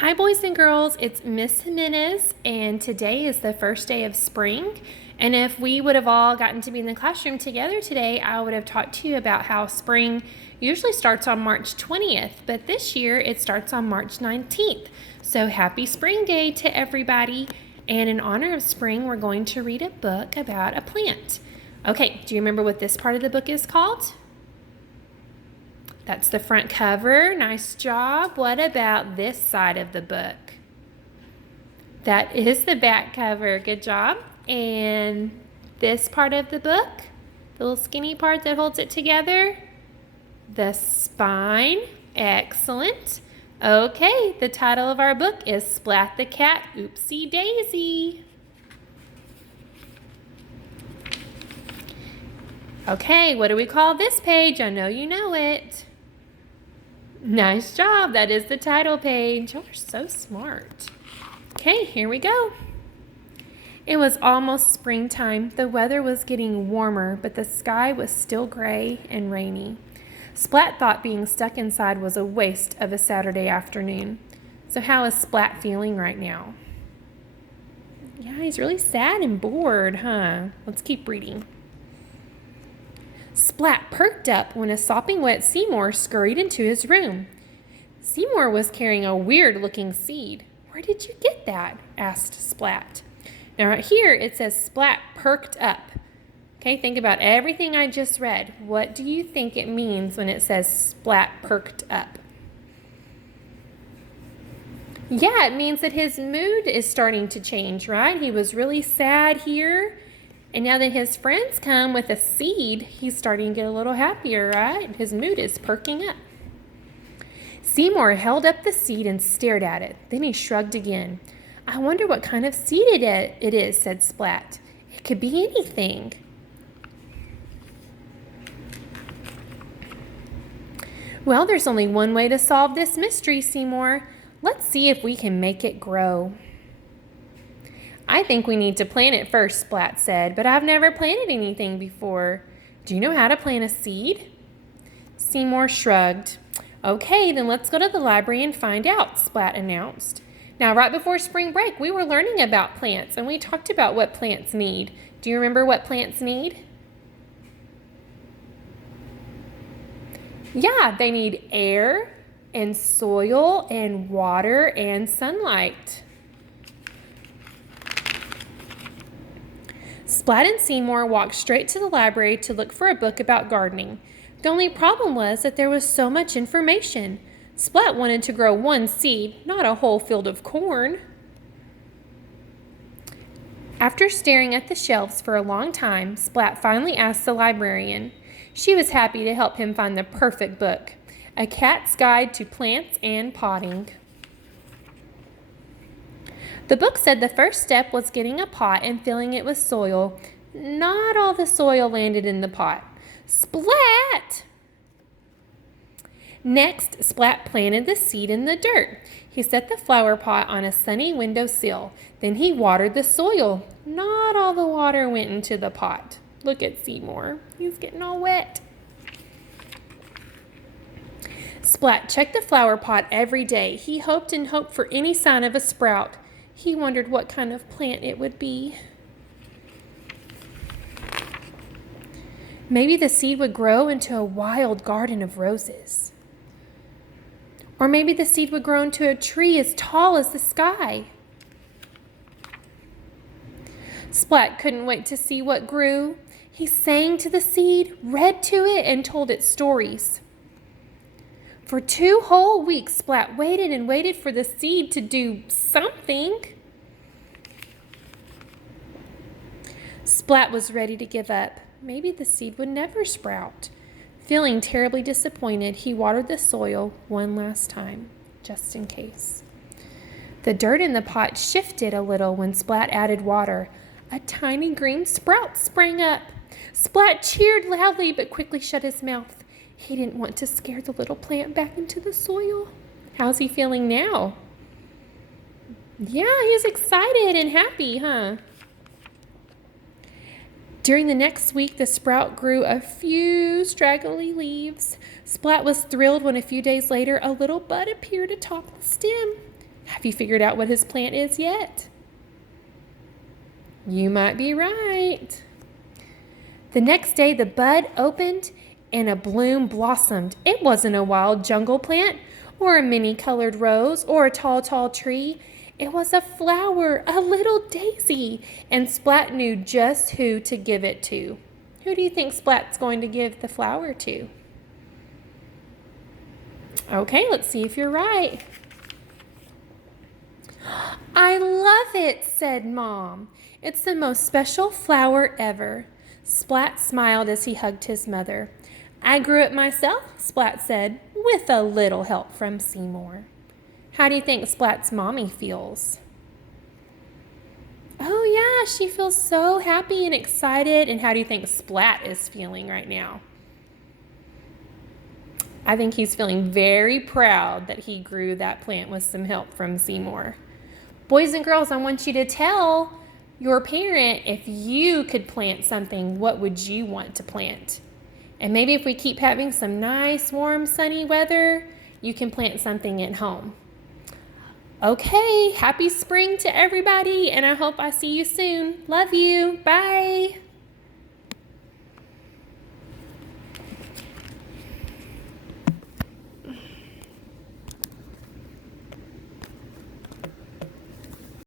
Hi boys and girls, it's Miss Jimenez and today is the first day of spring, and if we would have all gotten to be in the classroom together today, I would have talked to you about how spring usually starts on March 20th, but this year it starts on March 19th. So happy spring day to everybody, and in honor of spring we're going to read a book about a plant. Okay, do you remember what this part of the book is called? That's the front cover. Nice job. What about this side of the book? That is the back cover. Good job. And this part of the book, the little skinny part that holds it together, the spine. Excellent. Okay, the title of our book is Splat the Cat, Oopsie Daisy. Okay, what do we call this page? I know you know it. Nice job. That is the title page. You're so smart. Okay, here we go. It was almost springtime. The weather was getting warmer, but the sky was still gray and rainy. Splat thought being stuck inside was a waste of a Saturday afternoon. So how is Splat feeling right now? Yeah, he's really sad and bored, huh? Let's keep reading. Splat perked up when a sopping wet Seymour scurried into his room. Seymour was carrying a weird-looking seed. "Where did you get that?" asked Splat. Now right here it says Splat perked up. Okay, think about everything I just read. What do you think it means when it says Splat perked up? Yeah, it means that his mood is starting to change, right? He was really sad here. And now that his friends come with a seed, he's starting to get a little happier, right? His mood is perking up. Seymour held up the seed and stared at it. Then he shrugged again. "I wonder what kind of seed it is," said Splat. "It could be anything." "Well, there's only one way to solve this mystery, Seymour. Let's see if we can make it grow." "I think we need to plant it first," Splat said, "but I've never planted anything before. Do you know how to plant a seed?" Seymour shrugged. "Okay, then let's go to the library and find out," Splat announced. Now, right before spring break, we were learning about plants, and we talked about what plants need. Do you remember what plants need? Yeah, they need air and soil and water and sunlight. Splat and Seymour walked straight to the library to look for a book about gardening. The only problem was that there was so much information. Splat wanted to grow one seed, not a whole field of corn. After staring at the shelves for a long time, Splat finally asked the librarian. She was happy to help him find the perfect book, A Cat's Guide to Plants and Potting. The book said the first step was getting a pot and filling it with soil. Not all the soil landed in the pot. Splat! Next, Splat planted the seed in the dirt. He set the flower pot on a sunny windowsill. Then he watered the soil. Not all the water went into the pot. Look at Seymour. He's getting all wet. Splat checked the flower pot every day. He hoped and hoped for any sign of a sprout. He wondered what kind of plant it would be. Maybe the seed would grow into a wild garden of roses. Or maybe the seed would grow into a tree as tall as the sky. Splat couldn't wait to see what grew. He sang to the seed, read to it, and told it stories. For 2 whole weeks, Splat waited and waited for the seed to do something. Splat was ready to give up. Maybe the seed would never sprout. Feeling terribly disappointed, he watered the soil one last time, just in case. The dirt in the pot shifted a little when Splat added water. A tiny green sprout sprang up. Splat cheered loudly but quickly shut his mouth. He didn't want to scare the little plant back into the soil. How's he feeling now? Yeah, he's excited and happy, huh? During the next week, the sprout grew a few straggly leaves. Splat was thrilled when a few days later a little bud appeared atop the stem. Have you figured out what his plant is yet? You might be right. The next day, the bud opened and a bloom blossomed. It wasn't a wild jungle plant or a many-colored rose or a tall, tall tree. It was a flower, a little daisy, and Splat knew just who to give it to. Who do you think Splat's going to give the flower to? Okay, let's see if you're right. I love it, said Mom. It's the most special flower ever. Splat smiled as he hugged his mother. I grew it myself, Splat said, with a little help from Seymour. How do you think Splat's mommy feels? Oh yeah, she feels so happy and excited. And how do you think Splat is feeling right now? I think he's feeling very proud that he grew that plant with some help from Seymour. Boys and girls, I want you to tell your parent if you could plant something, what would you want to plant? And maybe if we keep having some nice, warm, sunny weather, you can plant something at home. Okay, happy spring to everybody, and I hope I see you soon. Love you. Bye.